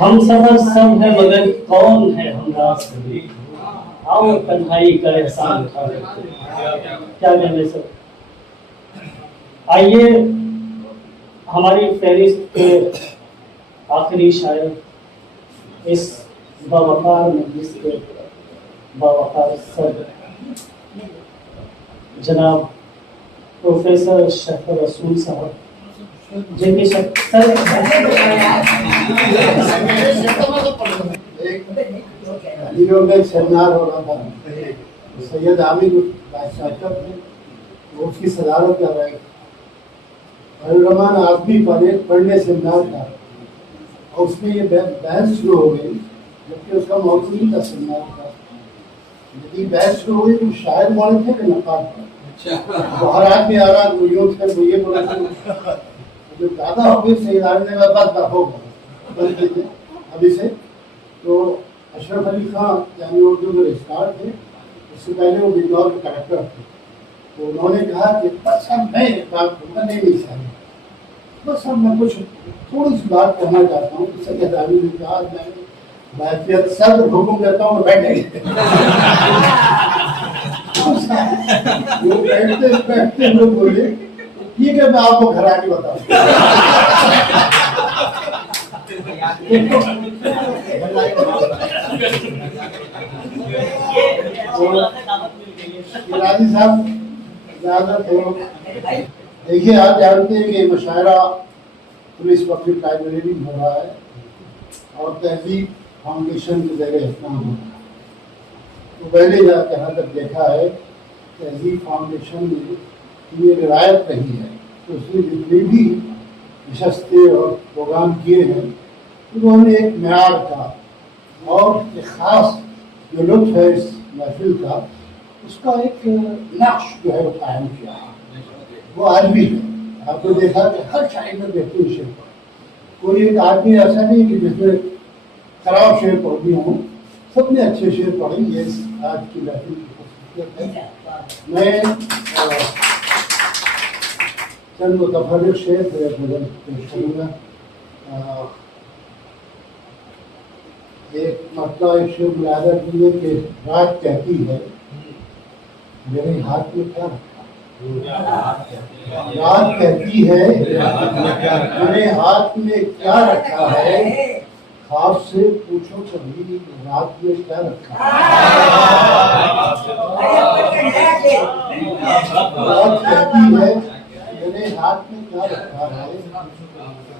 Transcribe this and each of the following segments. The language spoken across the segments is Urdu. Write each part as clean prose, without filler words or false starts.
ہم سفر سب ہے مگر کون ہے ہمراہ سبھی، آؤ تنہائی کا احسان اٹھا لیتے کیا کہنے سر۔ آئیے ہماری فہرست کے آخری شاعر، اس باوقار مجلس کے باوقار سر جناب پروفیسر شفیع رسول صاحب، جن کی سیمینار ہو رہا تھا، سید عامر صاحب وہ اس کی صدارت کر رہے تھے، الرحمان آزمی پڑھنے سیمینار تھا، اور اس میں یہ بحث شروع ہو گئی، جبکہ اس کا موضوع ہی تھا سیمینار کا۔ جب بحث شروع ہوئی تو شاعر بولے تھے کہ نقاد تھا، ہر آدمی آ رہا وہ یوں تھے، وہ یہ بولے تھے، جو زیادہ ہو گئی سید عامر نے بات نہ ہوگا ابھی سے۔ تو اشرف علی خان یعنی اردو کے رجسٹرار تھے، اس سے پہلے وہ بنگال کے کریکٹر تھے، تو انہوں نے کہا کہ بس ہم میں ایک بات کروں گا، نہیں چاہیے، بس ہم میں کچھ تھوڑی سی بات کہنا چاہتا ہوں۔ سید عامر نے کہا میں بحیثیت صدر حکم دیتا ہوں بیٹھے بیٹھتے ہوئے بولے ٹھیک ہے میں آپ کو گھر آ کے بتاؤں۔ راجی صاحب اجازت ہو، دیکھیے آپ جانتے ہیں کہ مشاعرہ پولیس پبلک لائبریری میں ہو رہا ہے اور تہذیب فاؤنڈیشن کی زیر اہتمام ہو رہا ہے۔ تو پہلے جہاں تک دیکھا ہے تہذیب فاؤنڈیشن میں یہ روایت رہی ہے تو اس نے جتنے بھی نشستیں اور پروگرام کیے ہیں انہوں نے ایک معیار کا اور ایک خاص جو لطف ہے اس محفل کا، اس کا ایک نقش جو ہے وہ قائم کیا ہے، وہ آج بھی ہے۔ آپ نے دیکھا کہ ہر شاعر میں بہترین شعر پڑھا، کوئی ایک آدمی ایسا نہیں کہ جس میں خراب شعر پڑھ بھی ہوں، سب نے اچھے شعر پڑھے۔ یہ آج کی محفل کی خصوصیت ہے۔ میں چند متفرق شعر پیش کروں گا۔ ایک مرتبہ ایک شعر ملاحظہ کیجیے کہ رات کہتی ہے میرے ہاتھ میں کیا رکھا، رات کہتی ہے میرے ہاتھ میں کیا رکھا ہے، خواب سے پوچھو کبھی رات میں کیا رکھا ہے۔ رات کہتی ہے میرے ہاتھ میں کیا رکھا ہے،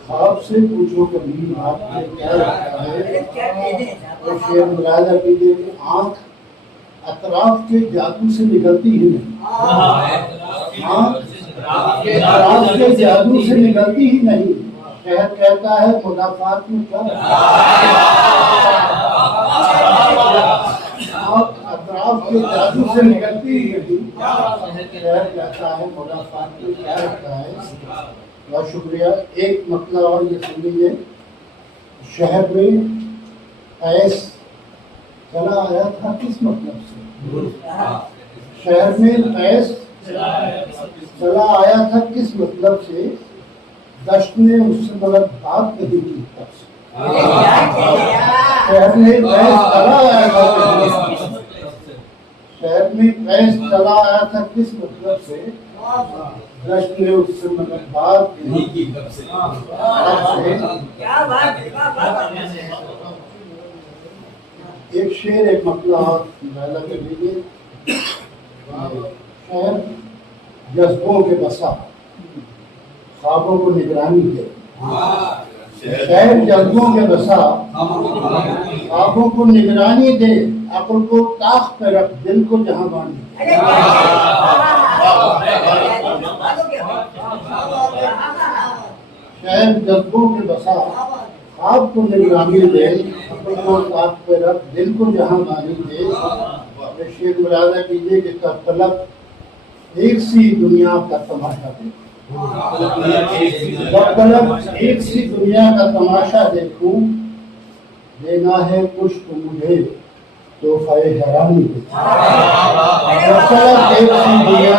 خواب سے پوچھو کبھی رات میں کیا رکھا ہے۔ اور شعر ملاحظہ کیجیے کہ آنکھ اطراف کے جادو سے نکلتی ہی نہیں، اطراف کے جادو سے نکلتی ہی نہیں۔ شہر کہتا ہے مضافات میں کیا رکھا ہے، اطراف کے جادو سے نکلتی ہی نہیں، شہر کہتا ہے مضافات میں کیا رکھا ہے۔ بہت شکریہ۔ ایک مطلب اور یہ سن لیجیے، شہر میں ایس چلا آیا تھا کس مطلب سے، شہر میں ایس چلا آیا تھا کس مطلب سے، دشت نے اس سے مگر بات نہیں کی تب سے۔ شہر میں ایس چلا آیا تھا، شہر میں ایس چلا آیا تھا کس مطلب سے، دشت نے اس سے مگر بات نہیں کی تب سے۔ ایک شعر ایک مطلب مطالعہ کر لیجیے۔ شہر جذبوں کے بسا خوابوں کو نگرانی دے، شہر جذبوں کے بسا خوابوں کو نگرانی دے، عقل کو طاق پہ رکھ دل کو جہاں بانی دے۔ شہر جذبوں کے بسا خواب کو نگرانی دے، عقل کو طاق پہ رکھ دل کو جہاں بانی دے۔ یہ شعر ملاحظہ کیجیے کہ طلب ایک سی دنیا کا تماشا دیکھوں، طلب ایک سی دنیا کا تماشا دیکھوں، دینا ہے کچھ تو مجھے تحفہ حیرانی دیکھوں۔ طلب ایک سی دنیا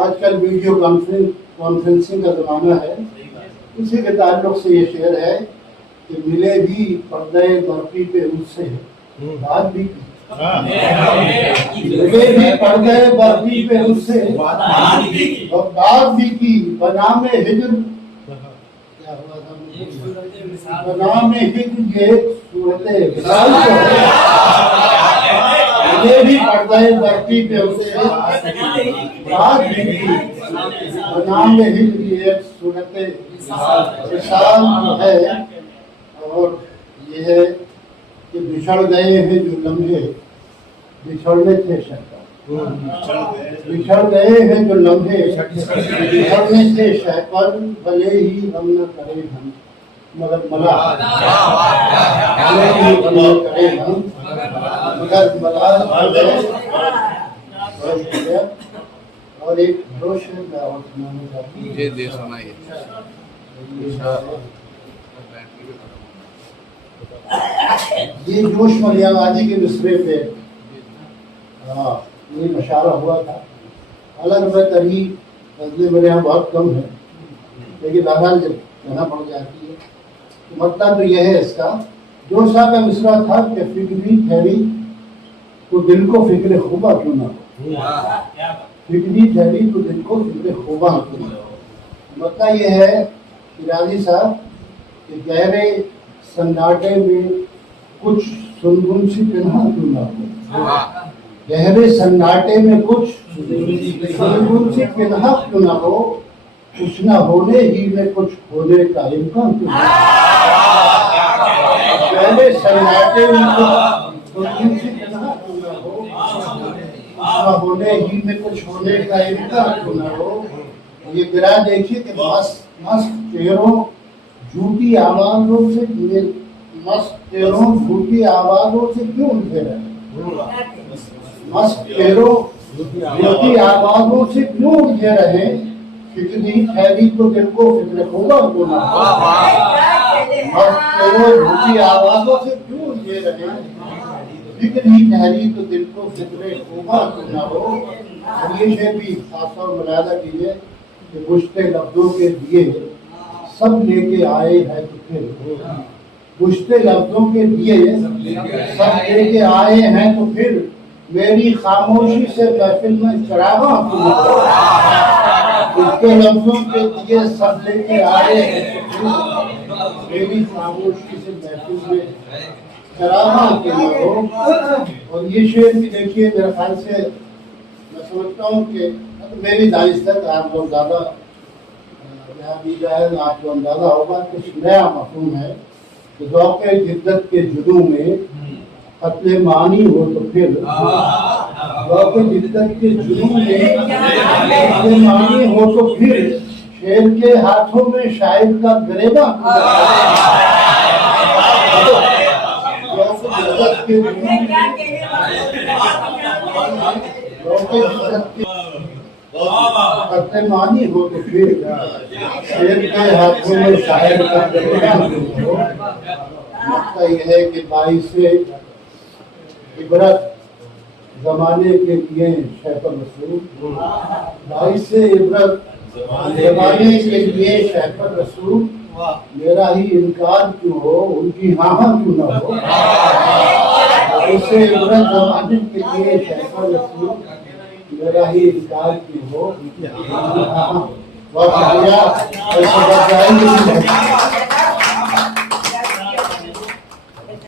آج کل ویڈیو کانفرنسنگ کا زمانہ ہے، اسی کے تعلق سے یہ شعر ہے کہ ملے بھی پردے برقی پہ اس سے بات بھی کی، ملے بھی پردے برقی پہ اس سے اور بات بھی کی، بنام ہجر کیا ہوا تھا، بنام ہجر یہ صورت وصال تو ہے، ملے بھی پردے برقی پہ اس سے بات بھی کی، بنام ہجر یہ صورت وصال ہے۔ اور یہ ہے کہ بچھڑ گئے ہیں جو لمحے بچھڑنے تھے شہپر، بچھڑ گئے ہیں جو لمحے بچھڑنے تھے شہپر، بھلے ہی ہم نہ کرے ہم مگر ملال، بھلے ہی ہم نہ کرے ہم مگر ملال۔ اور ایک دو شعر میں اور سنانا چاہتا ہوں، یہ دے سنائیے۔ یہ جوش ملیا آبادی کے مصرے پہ یہ مشاعرہ ہوا تھا، حالانکہ ترہی غزلیں میرے یہاں بہت کم ہیں، لیکن بہرحال جب کہنا پڑ جاتی ہے تو مطلب تو یہ ہے اس کا، جوش صاحب کا مصرع تھا کہ فکری ٹھہری تو دل کو فکر خوبا کیوں نہ ہو، فکری ٹھہری تو دل کو فکر خوبا کیوں نہ ہو۔ مطلب یہ ہے راضی صاحب کہ گہرے سناٹے میں کچھ سنگن سی پنہا کیوں نہ ہو، گہرے سناٹے میں کچھ سنگن سی پنہا کیوں نہ ہو، کچھ نہ ہونے ہی میں کچھ ہونے کا امکان کیوں نہ ہو، گہرے سناٹے میں کچھ سنگن سی پنہا کیوں نہ ہو، کچھ نہ ہونے ہی میں کچھ ہونے کا امکان کیوں نہ ہو۔ یہ گرا دیکھیے کہ مست چہروں جھوٹی آوازوں سے مست چہروں جھوٹی آوازوں سے کیوں الجھے رہے، مست چہروں جھوٹی آوازوں سے کیوں الجھے رہے، فکری ٹھہری تو دل کو فکر خوبا کیوں نہ ہو، مست چہروں جھوٹی آوازوں سے کیوں الجھے رہے، فکری ٹھہری تو دل کو فکر خوبا کیوں نہ ہو۔ اور یہ شعر بھی خاص طور ملاحظہ کیجیے کہ گشتے لفظوں کے دیے سب لے کے آئے ہیں تو پھر، گشتے لفظوں کے دیے سب لے کے آئے ہیں تو پھر، میری خاموشی سے محفل میں چراغاں کیوں نہ ہو، گشتے لفظوں کے دیے سب لے کے آئے ہیں تو پھر، میری خاموشی سے محفل میں چراغاں کیوں نہ ہو۔ اور یہ شعر بھی دیکھیے میرے خیال سے میں سمجھتا ہوں کہ میری دانش تک آپ لوگ زیادہ یہاں بھی جائے آپ کو اندازہ ہوگا کہ نیا مفہوم ہے کہ ذوق جدت کے جنوں میں قتل معنی ہو تو پھر، ذوق جدت کے جنوں میں قتل معنی ہو تو پھر، شیر کے ہاتھوں میں شاعر کا گریباں ذوق جدت کے جنوں میں قتل معنی ہو تو پھر، شیر کے ہاتھوں میں شاعر کا گریباں ہو۔ نقطہ یہ ہے کہ باعث عبرت زمانے کے لیے شیخ الرسول، باعث عبرت زمانے کے لیے شیخ الرسول، میرا ہی انکار کیوں ہو ان کی ہاں کیوں نہ ہو، باعث عبرت زمانے کے لیے شیخ الرسول، میرا ہی انکار کیوں ہو ان کی ہاں۔